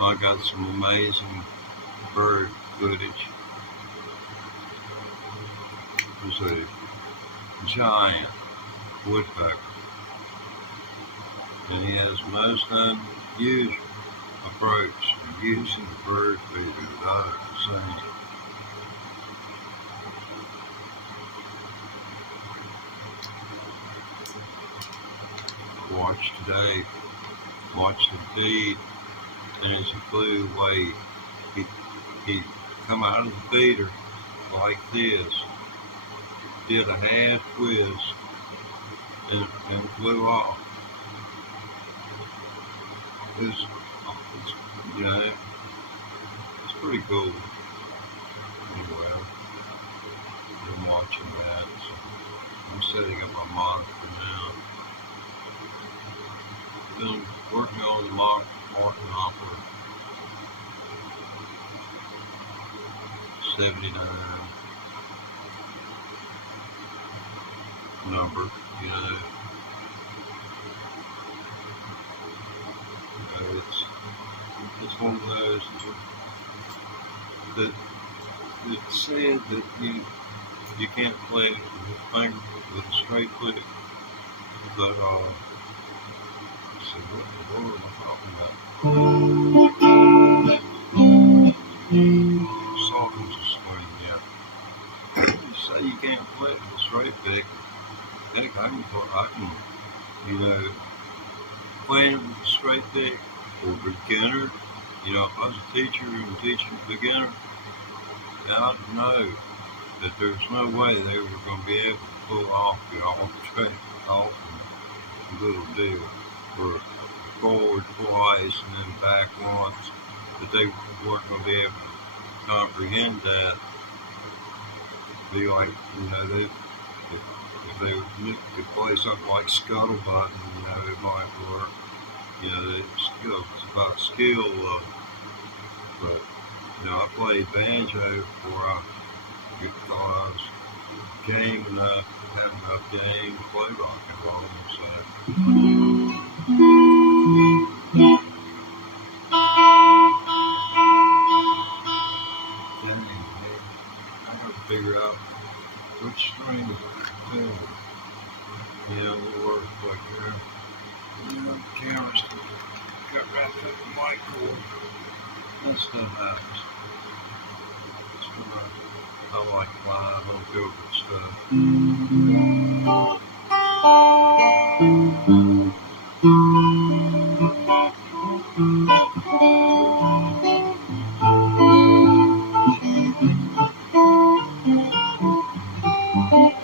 I got some amazing bird footage. There's a giant woodpecker, and he has most unusual approach to using the bird feeder that I've ever seen. Watch today, watch the feed, and as he flew away, he come out of the feeder like this, did a half twist, and flew off. It's, you know, it's pretty cool. Anyway, I'm watching that, so I'm setting up my monitor now. Been working on the Martin Hopper 79 number, you know. It's one of those that it said that you can't play it with a finger with a straight flick, but so what the world am I talking about? Soften the swing, yeah. You say you can't play it with a straight flick. Heck, I can, you know, playing it with a straight flick for beginner. You know, if I was a teacher and teaching a beginner, I know that there's no way they were going to be able to pull off the straight off and little deal for forward twice and then back once, but they weren't going to be able to comprehend that. Be like, you know, if they could play something like Scuttlebutt, you know, it might work. You know, it's about skill, but you know, I played banjo before I thought I was game enough, had enough game to play rock and roll. So. Dang, man, I gotta figure out which string to do. Yeah, we'll work like there. You know, the camera's got wrapped up in my cord. That stuff happens. I like flying on good stuff.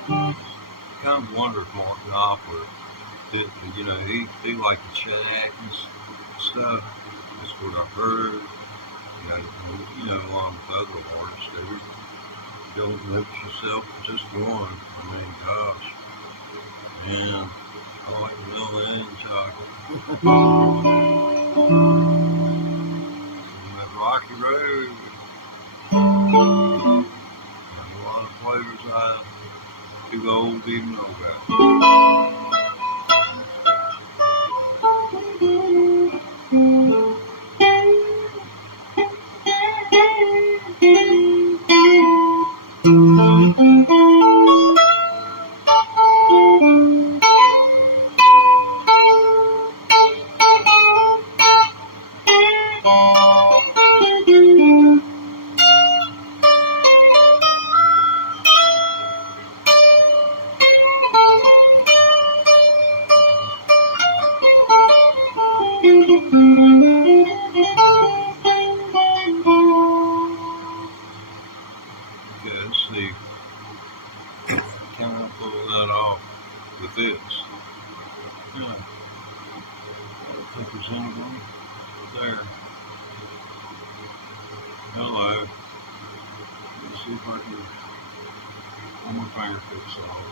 I kind of wonder if Martin Knopfler did, you know, he liked the Chet Atkins stuff. That's what I've heard. You know, along with other artists, they don't limit yourself to just one. I mean, gosh. And I like vanilla and chocolate. And that Rocky Road, a lot of flavors I'm too old to even know about. This. Yeah. I don't think there's anyone there. Hello. Let's see if I can. One more fingertips off.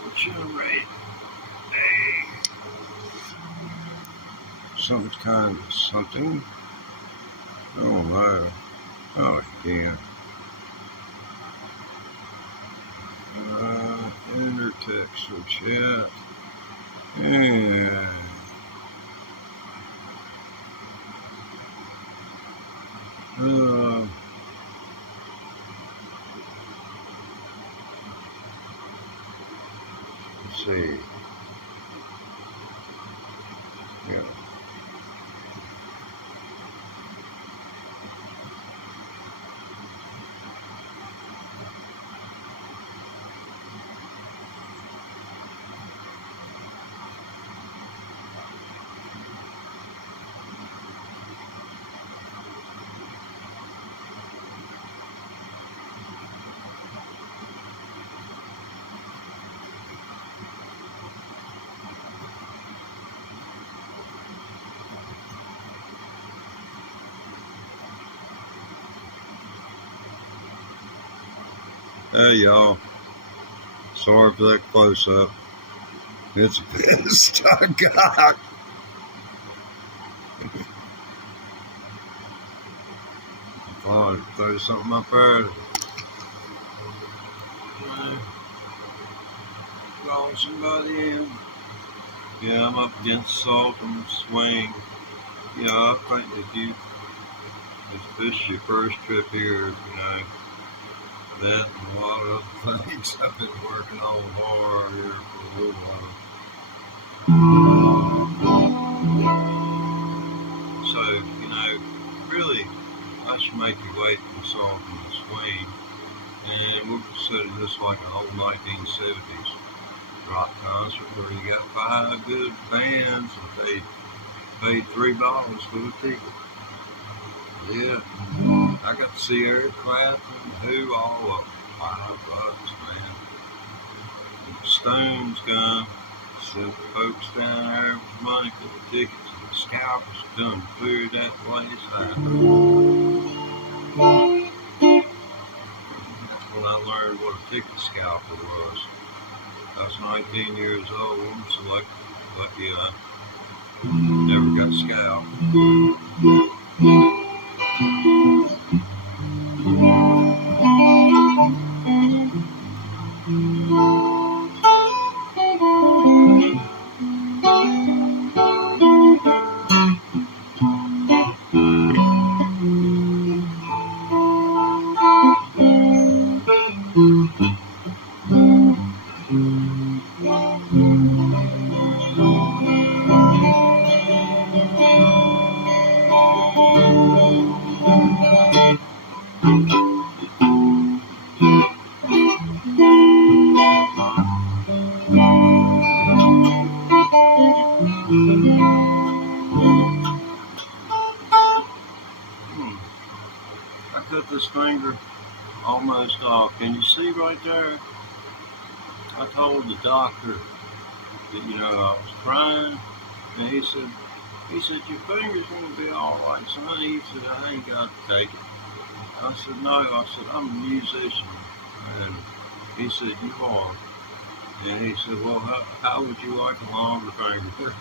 What's your rate? Hey. Some kind of something. Oh no. Oh yeah. Enter text or chat. And see. Yeah. Hey y'all, sorry for that close up. It's been stuck out. I thought I'd throw something up there. Call somebody in. Yeah, I'm up against Salton Swing. Yeah, I think if this is your first trip here, that and a lot of other things I've been working on hard here for a little while. So, really, I should make you wait for Salton Swing. And we'll consider this like an old 1970s rock concert where you got 5 good bands and they paid $3 for a ticket. Yeah, I got to see Eric Clapton, Who, all of them. $5, man. And the Stones come, sent the folks down there with money for the tickets, and the scalpers done cleared that place out. That's when I learned what a ticket scalper was. I was 19 years old, so lucky I never got scalped. I cut this finger almost off. Can you see right there? I told the doctor that, I was crying, and he said, your finger's going to be all right, son. He said, I ain't got to take it. I said, no. I said, I'm a musician. And he said, you are. And he said, well, how would you like a longer finger?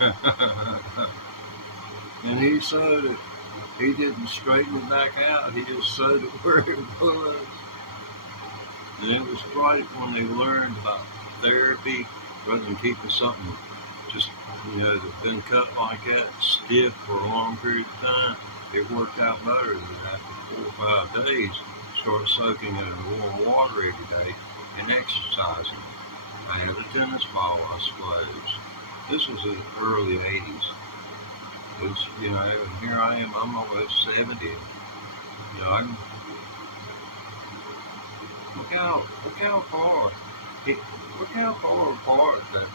And he sewed it. He didn't straighten it back out. He just sewed it where it was. And it was right when they learned about therapy, rather than keeping something just, that's been cut like that, stiff for a long period of time. It worked out better than after 4 or 5 days. Start soaking it in warm water every day and exercising. I had a tennis ball, I suppose. This was in the early 80s. It was, and here I am, I'm almost 70. I can, look how far apart that,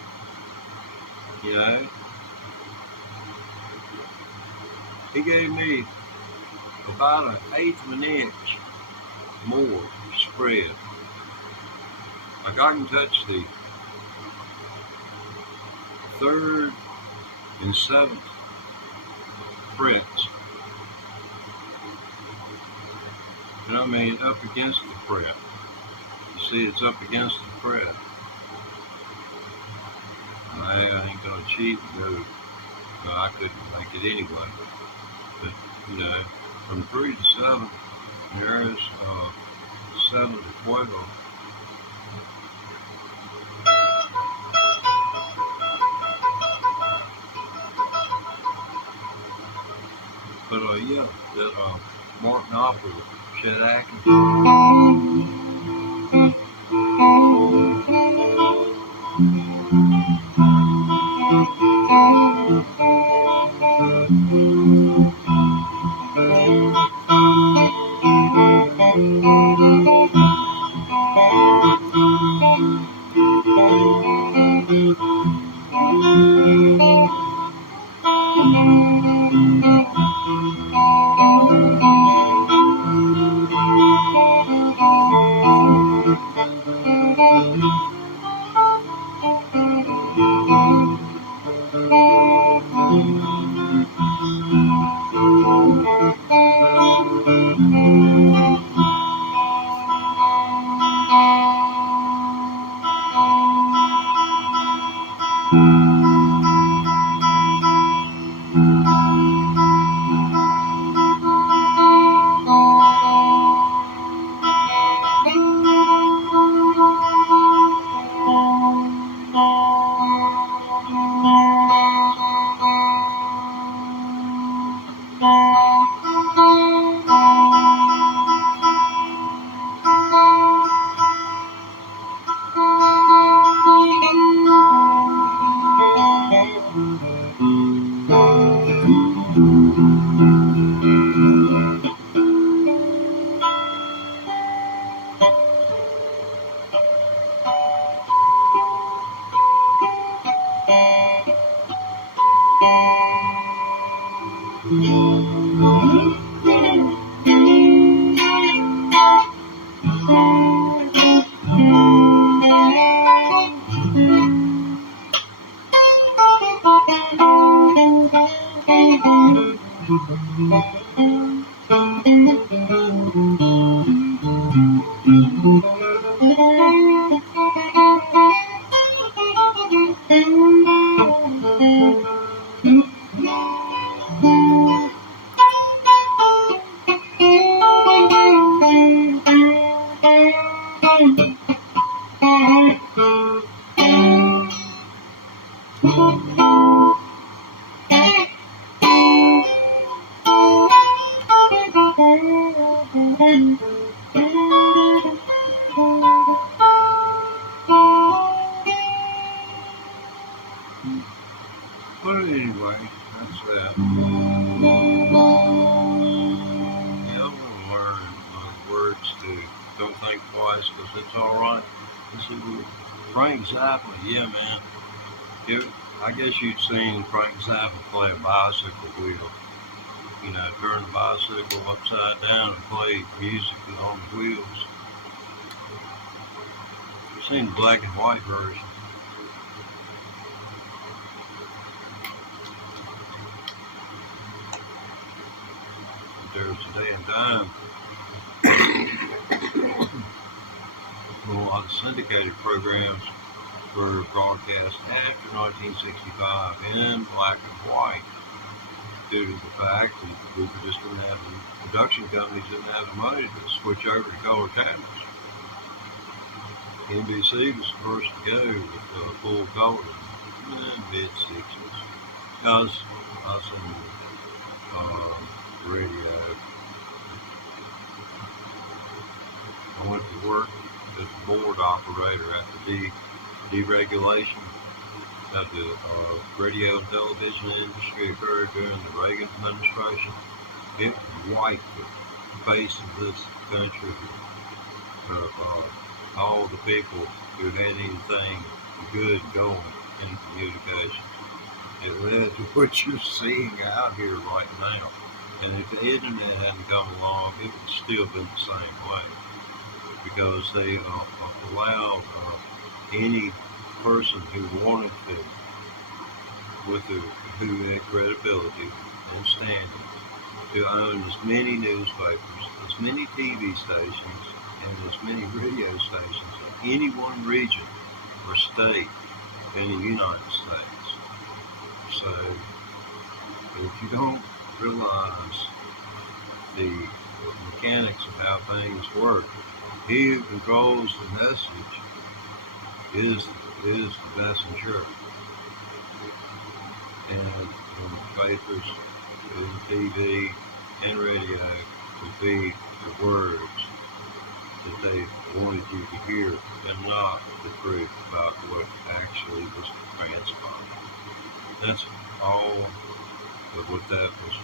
he gave me about 1/8 of an inch more spread. Like I can touch the 3rd and 7th frets. Up against the fret. You see, it's up against the fret. I ain't gonna cheat and go. No, I couldn't make it anyway. But from 3 to 7, there's 7 to 12. But that Mark Knopfler, Chet Atkins. But anyway, that's that. Yeah, I'm gonna learn words to don't think twice because it's all right. This is Frank Zappa. Yeah, man. I guess you'd seen Frank Zappa play a bicycle wheel. You know, turn the bicycle upside down and play music on the wheels. You've seen the black and white version. But there's a day and time. A lot of syndicated programs were broadcast after 1965 in black and white due to the fact that we just didn't have the production companies didn't have the money to switch over to color channels. NBC was the first to go with full color in the mid-60s. I was on radio. I went to work as a board operator at the deregulation of the radio and television industry occurred during the Reagan administration. It wiped the face of this country of all the people who had anything good going in communication. It led to what you're seeing out here right now. And if the internet hadn't come along, it would still been the same way. Because they allowed any person who wanted to, who had credibility and standing, to own as many newspapers, as many TV stations, and as many radio stations in any one region or state in the United States. So, if you don't realize the mechanics of how things work, he who controls the message is the messenger. And the papers, and TV, and radio would be the words that they wanted you to hear and not the truth about what actually was transpiring. That's all of what that was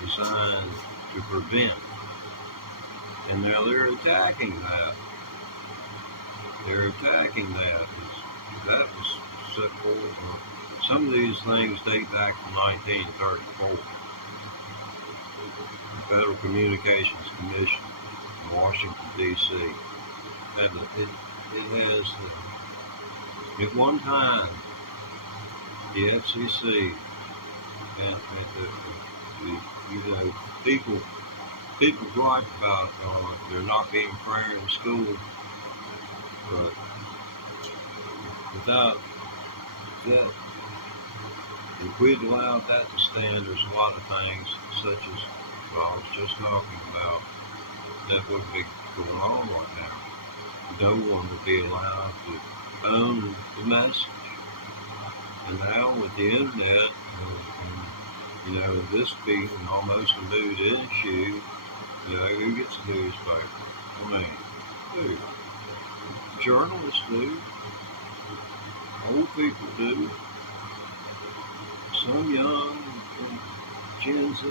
designed to prevent. And now they're attacking that. They're attacking that. That was set forth. Some of these things date back to 1934. The Federal Communications Commission in Washington, D.C. It has, at one time, the FCC and people gripe about there not being prayer in school, but without that, if we'd allowed that to stand, there's a lot of things such as what I was just talking about that wouldn't be going on right now. No one would be allowed to own the message. And now with the internet, this being almost a mood issue, who gets a newspaper? I mean, who? Journalists do. Old people do. Some young, Gen Z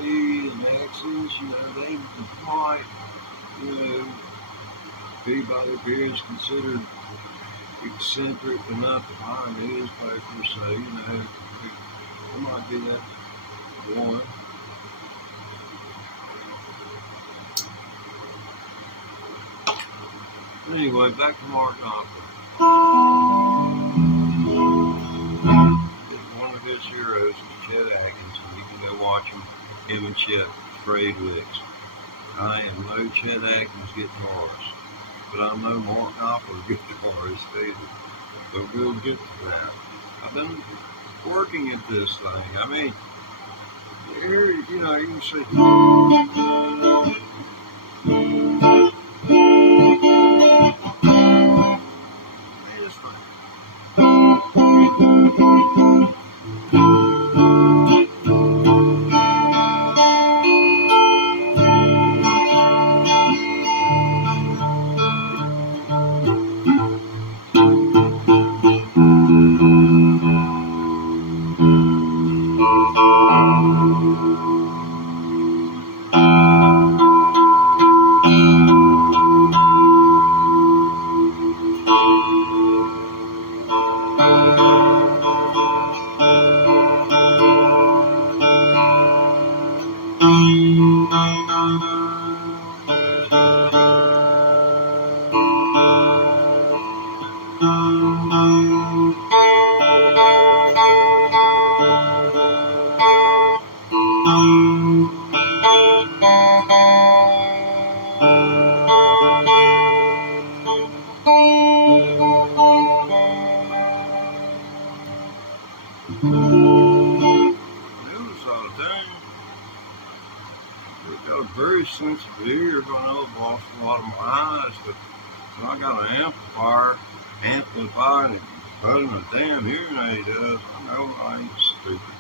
and X's, they might, be by their peers considered eccentric enough to buy a newspaper, so, there might be that one. Anyway, back to Mark Knopfler. One of his heroes is Chet Atkins, and you can go watch him and Chet trade wicks. I am no Chet Atkins guitarist, but I'm no Mark Knopfler guitarist either. But we'll get to that. I've been working at this thing. I mean, here, you can see. Sensitive ears. I know I've lost a lot of my eyes, but I got an amplifier and putting a damn hearing aid up. I know I ain't stupid.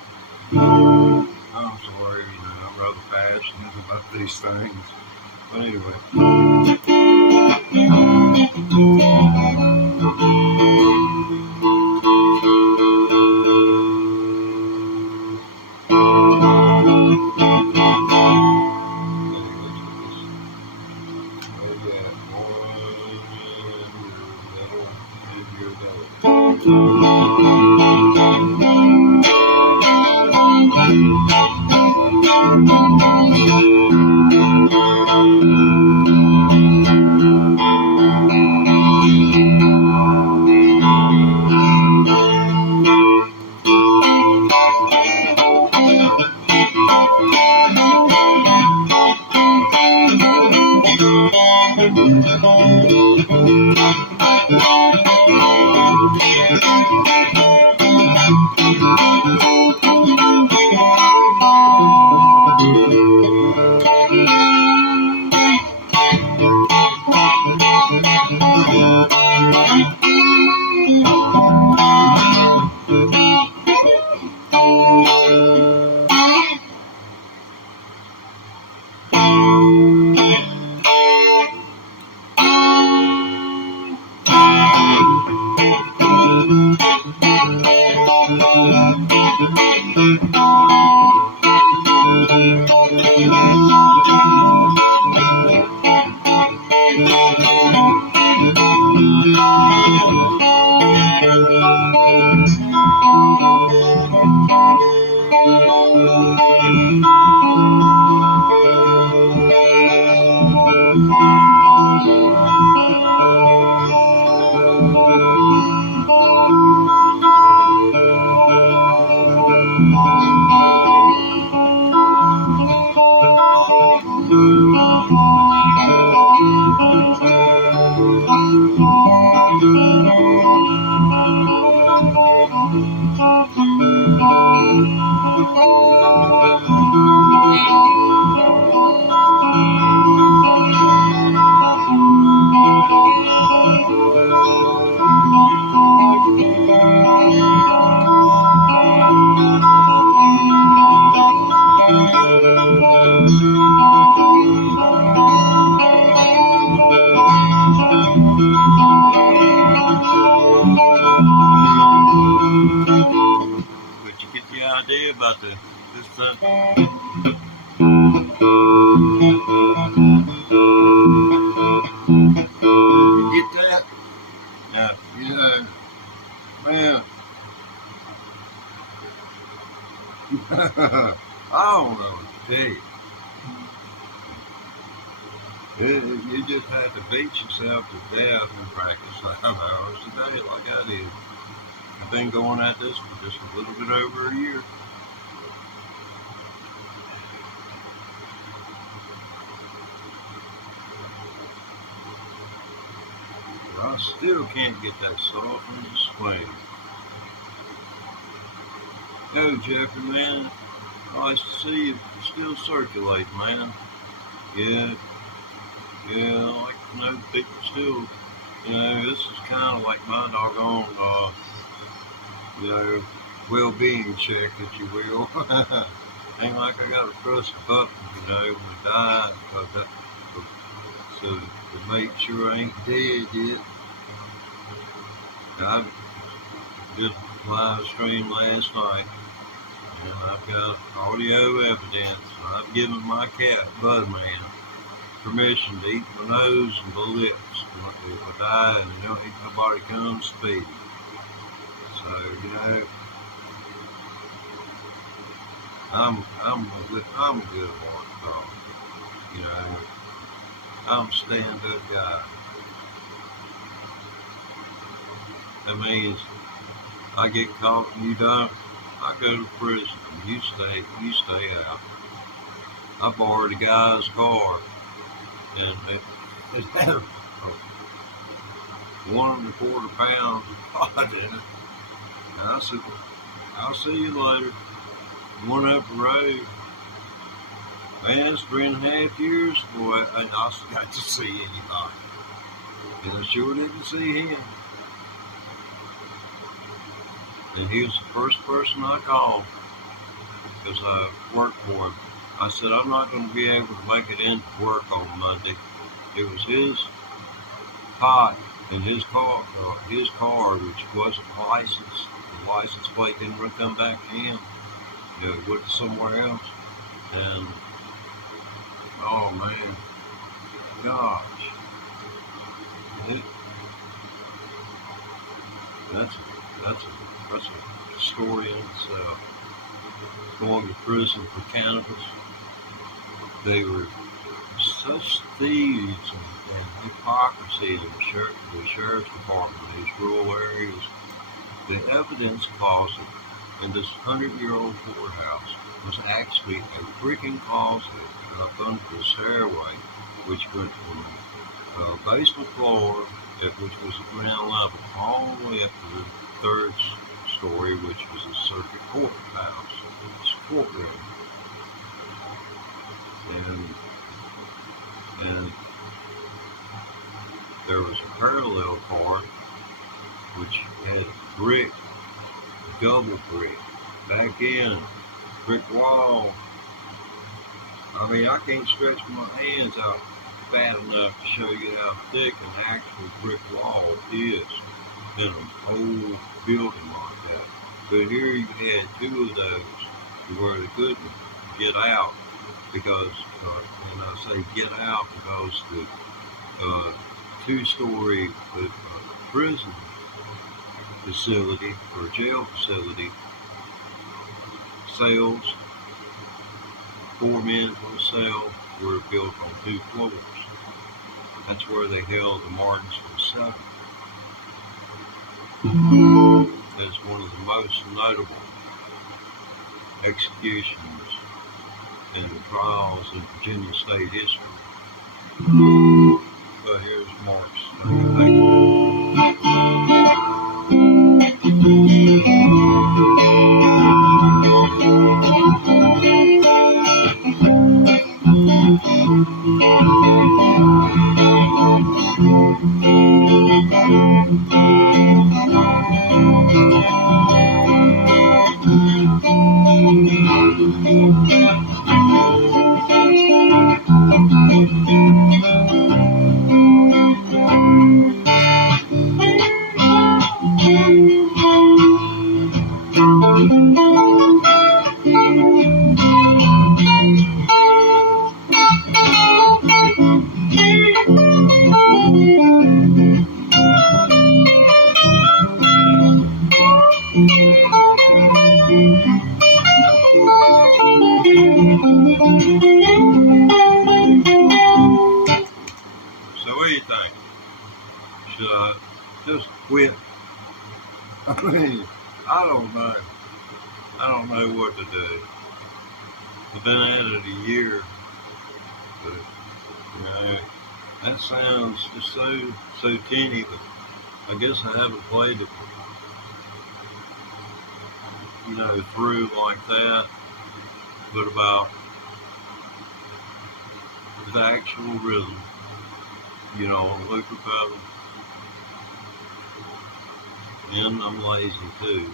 I'm sorry, I'm rather passionate about these things. But anyway. But you get the idea about this you get that? Now, you know, man, I don't know what to tell you. You just have to beat yourself to death and practice 5 hours a day like I did. I've been going at this for just a little bit over a year. But I still can't get that soft in the swing. Oh, Jeffrey, man, nice to see you still circulating, man. Yeah, I like to know people still, this is kind of like my doggone, well-being check, if you will. Ain't like I gotta press a button, when I die, so to make sure I ain't dead yet. I did a live stream last night, and I've got audio evidence. I've given my cat, Budman, permission to eat my nose and the lips if I die and ain't nobody comes speeding. So, I'm a good heart dog. I'm a stand-up guy. That means I get caught and you don't, I go to prison and you stay out. I borrowed a guy's car and it had a 1 1/4 pound pot in it. And I said, I'll see you later. Went up the road. Man, it's 3.5 years, boy, and I got to see anybody. And I sure didn't see him. And he was the first person I called because I worked for him. I said, I'm not going to be able to make it into work on Monday. It was his pot in his car, which wasn't licensed. The license plate didn't come back to him. It went to somewhere else. And, oh man, gosh. That's a story in itself. Going to prison for cannabis. They were such thieves and hypocrisy in the sheriff's department in these rural areas. The evidence closet in this 100-year-old courthouse was actually a freaking closet up under the stairway, which went from the basement floor, which was at ground level, all the way up to the 3rd story, which was a circuit courthouse, courtroom. And there was a parallel part which had brick, double brick, back in, brick wall. I mean, I can't stretch my hands out fat enough to show you how thick an actual brick wall is in an old building like that. But here you had two of those where they couldn't get out because, and I say get out because the two-story prison facility or jail facility cells, 4 men for a cell, were built on 2 floors. That's where they held the Martinsville 7. That's one of the most notable executions and trials in Virginia state history. But here's Mark's So what do you think? Should I just quit? I mean, I don't know. I don't know what to do. I've been at it a year, but that sounds just so teeny, but I guess I haven't played it, through like that. But about the actual rhythm, on Luther pedal. And I'm lazy too.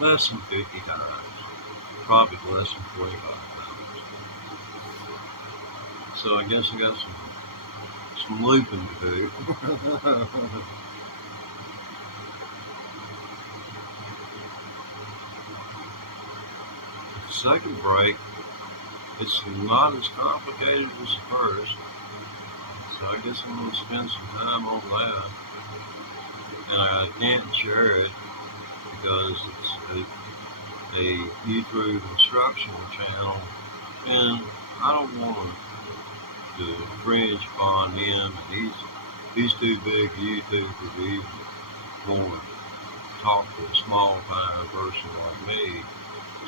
Less than 50 times. Probably less than 45 times. So I guess I got some looping to do. The second break, it's not as complicated as the first. So I guess I'm going to spend some time on that. And I can't share it because it's a YouTube instructional channel, and I don't want to infringe upon him, and he's too big a YouTuber to even want to talk to a small time person like me.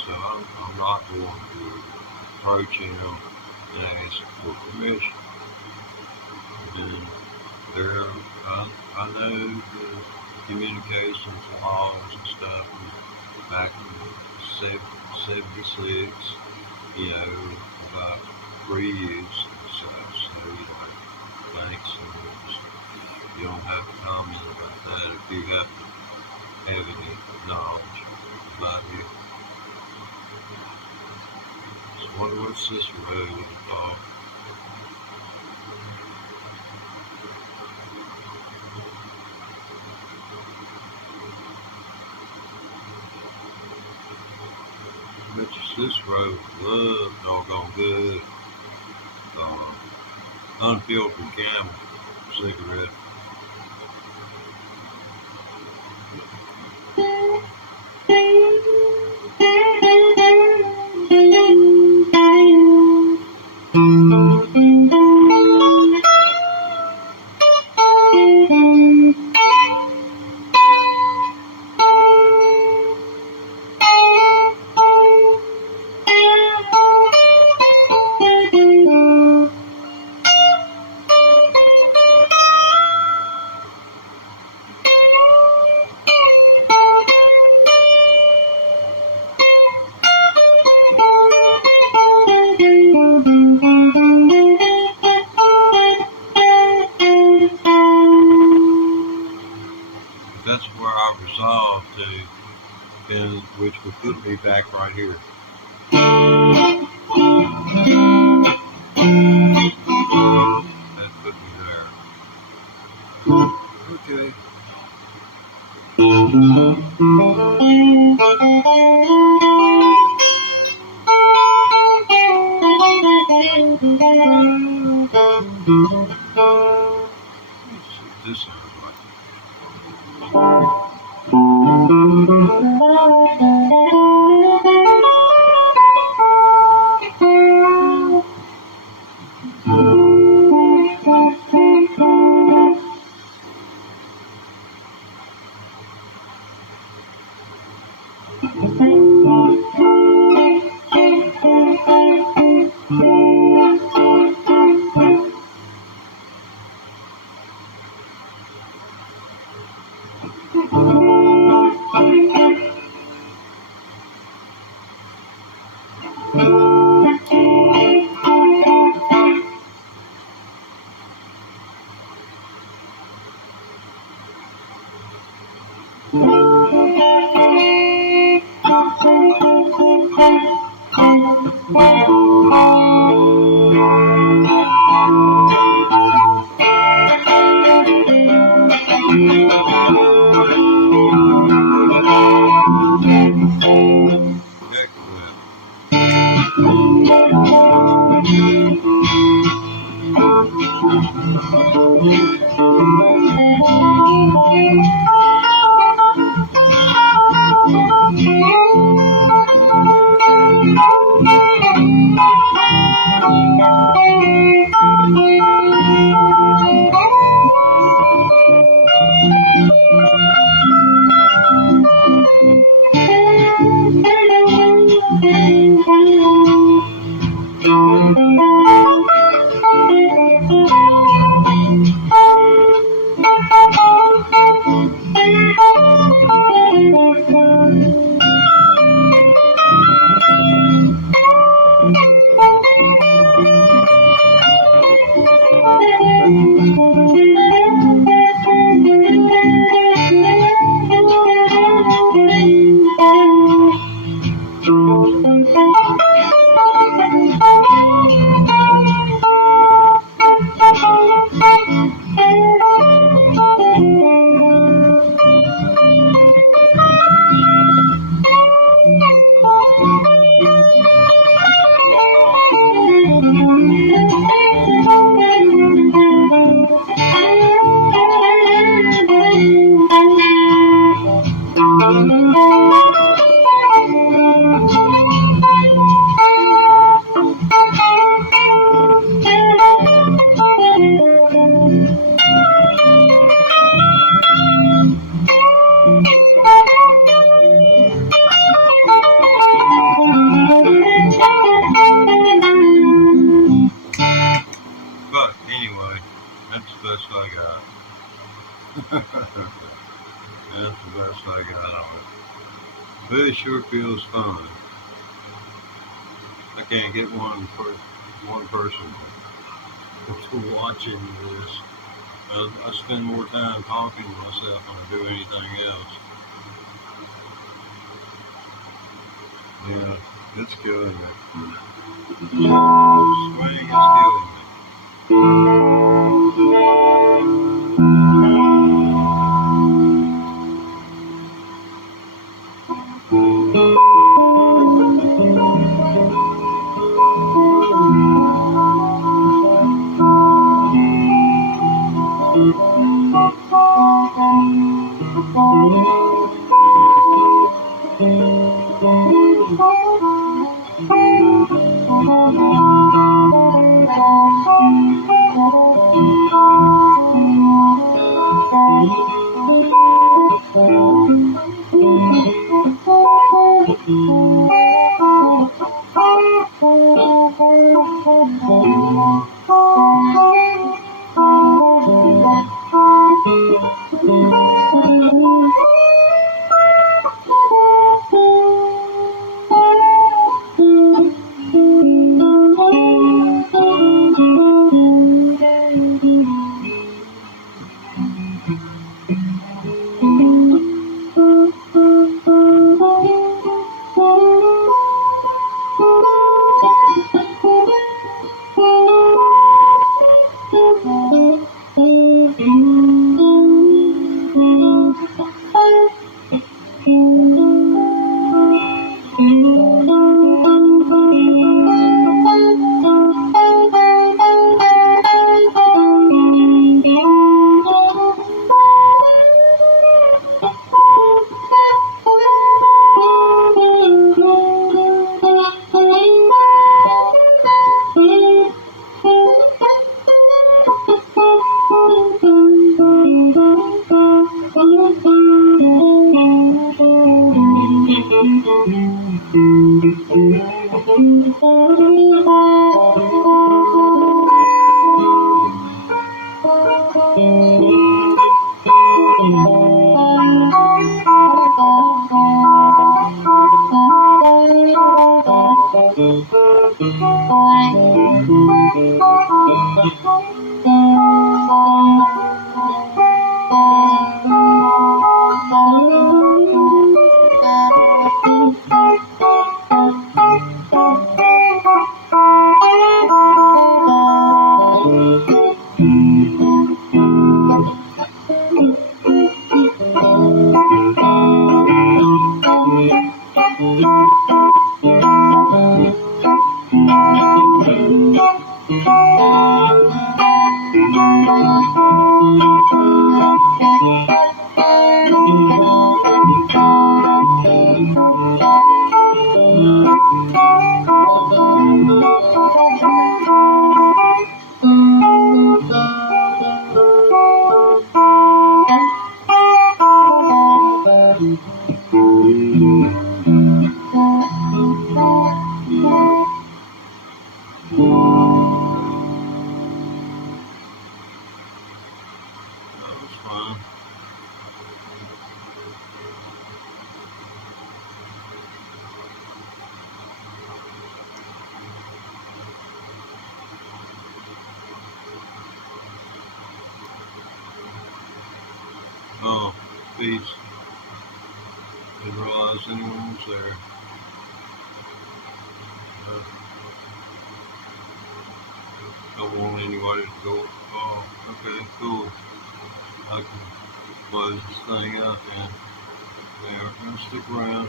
So I'm not going to approach him and ask for permission. And I know the communications laws and stuff back in 76, about free use and stuff. So, thanks, and you don't have to comment about that if you have any knowledge about it. So, what's this road about? This road love doggone good. Unfiltered Camel cigarette. That's where I resolved to, and which would put me back right here. That put me there. Okay. This sounds like. Heck But anyway, that's the best I got. That's the best I got on it. But it sure feels fun. I can't get one person to watching this. I spend more time talking to myself than I do anything else. Yeah, it's killing me. Swing is killing me. That was fun. Oh, peace. Didn't realize anyone was there. Don't want anybody to go. Oh, okay, cool. I can close this thing out then. Yeah, we're gonna stick around.